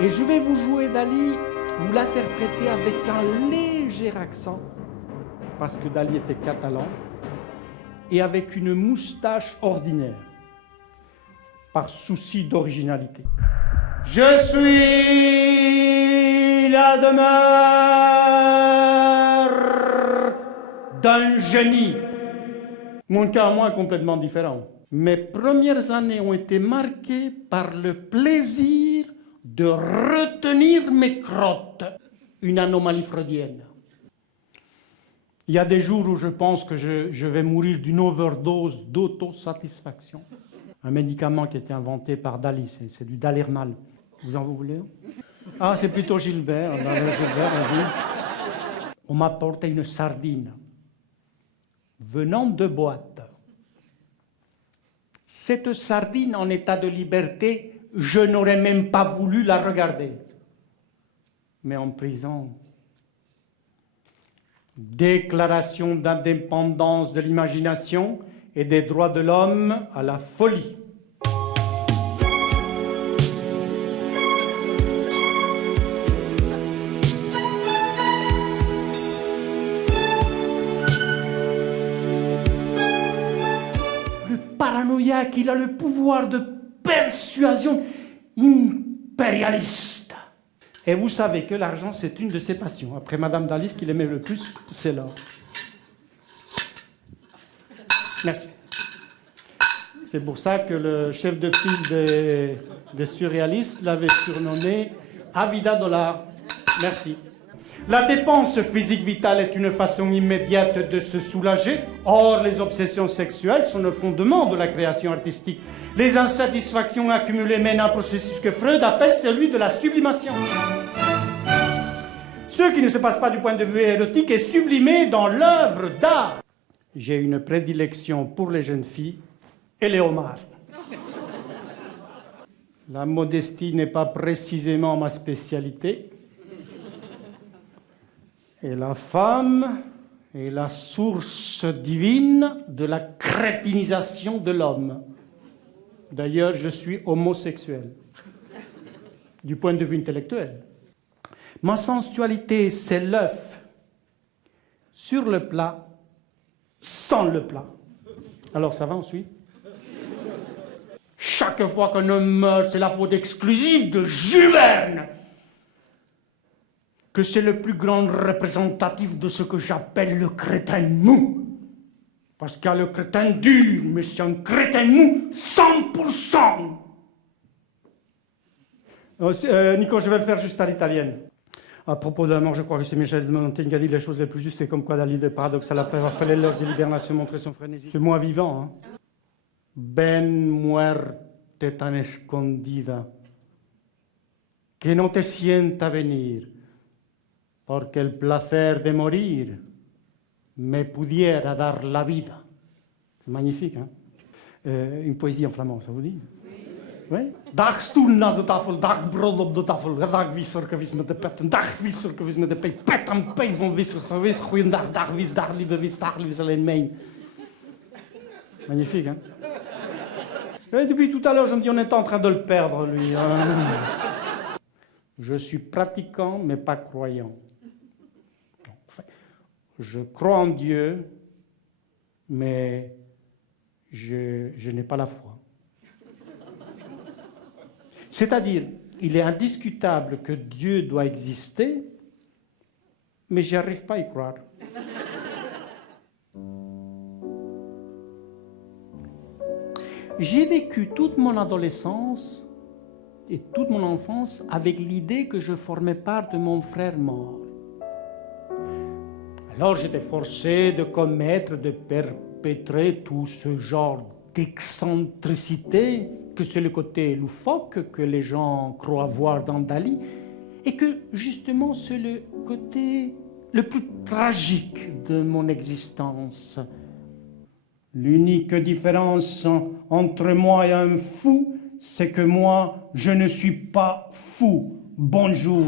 Et je vais vous jouer Dali, vous l'interprétez avec un léger accent, parce que Dali était catalan, et avec une moustache ordinaire, par souci d'originalité. Je suis la demeure d'un génie. Mon cas, moi, est complètement différent. Mes premières années ont été marquées par le plaisir de retenir mes crottes, une anomalie freudienne. Il y a des jours où je pense que je vais mourir d'une overdose d'autosatisfaction. Un médicament qui a été inventé par Dali, c'est du Dalermal. Vous en voulez? Ah, c'est plutôt Gilbert. Gilbert, vas-y. On m'a apporté une sardine venant de boîte. Cette sardine en état de liberté, je n'aurais même pas voulu la regarder. Mais en prison, déclaration d'indépendance de l'imagination et des droits de l'homme à la folie. Paranoïaque, il a le pouvoir de persuasion impérialiste. Et vous savez que l'argent, c'est une de ses passions. Après Madame Dali, ce qu'il aimait le plus, c'est l'or. Merci. C'est pour ça que le chef de file des surréalistes l'avait surnommé Avida Dollar. Merci. La dépense physique vitale est une façon immédiate de se soulager. Or, les obsessions sexuelles sont le fondement de la création artistique. Les insatisfactions accumulées mènent à un processus que Freud appelle celui de la sublimation. Ce qui ne se passe pas du point de vue érotique est sublimé dans l'œuvre d'art. J'ai une prédilection pour les jeunes filles et les homards. La modestie n'est pas précisément ma spécialité. Et la femme est la source divine de la crétinisation de l'homme. D'ailleurs, je suis homosexuel, du point de vue intellectuel. Ma sensualité, c'est l'œuf sur le plat, sans le plat. Alors ça va ensuite? Chaque fois qu'un homme meurt, c'est la faute exclusive de Jules Verne, que c'est le plus grand représentatif de ce que j'appelle le crétin mou. Parce qu'il y a le crétin dur, mais c'est un crétin mou 100%. Nico, je vais le faire juste à l'italienne. À propos de la mort, je crois que c'est Michel de Montaigne qui a dit les choses les plus justes, et comme quoi Dali, le paradoxe à la preuve, a fait l'éloge de l'hibernation, montrer son frénésie. C'est moi vivant, hein. Ben muerte tan escondida, que no te sienta venir, porque el placer de morir me pudiera dar la vida. C'est magnifique, hein? Une poésie en flamand, ça vous dit? Oui? Dag stoel naast de tafel, dag brood op de tafel, dag wisserkevis met de pet, dag wisserkevis met de pet, pet aan pijn van wisserkevis, goeiedag, dag wis, dag lieve alleen mijn. Magnifique, hein? Et depuis tout à l'heure, je me dis, on est en train de le perdre, lui. Hein? Je suis pratiquant, mais pas croyant. Enfin, je crois en Dieu, mais je n'ai pas la foi. C'est-à-dire, il est indiscutable que Dieu doit exister, mais je n'arrive pas à y croire. J'ai vécu toute mon adolescence et toute mon enfance avec l'idée que je formais part de mon frère mort. Alors j'étais forcé de commettre, de perpétrer tout ce genre d'excentricité, que c'est le côté loufoque que les gens croient voir dans Dali, et que justement c'est le côté le plus tragique de mon existence. L'unique différence entre moi et un fou, c'est que moi, je ne suis pas fou. Bonjour.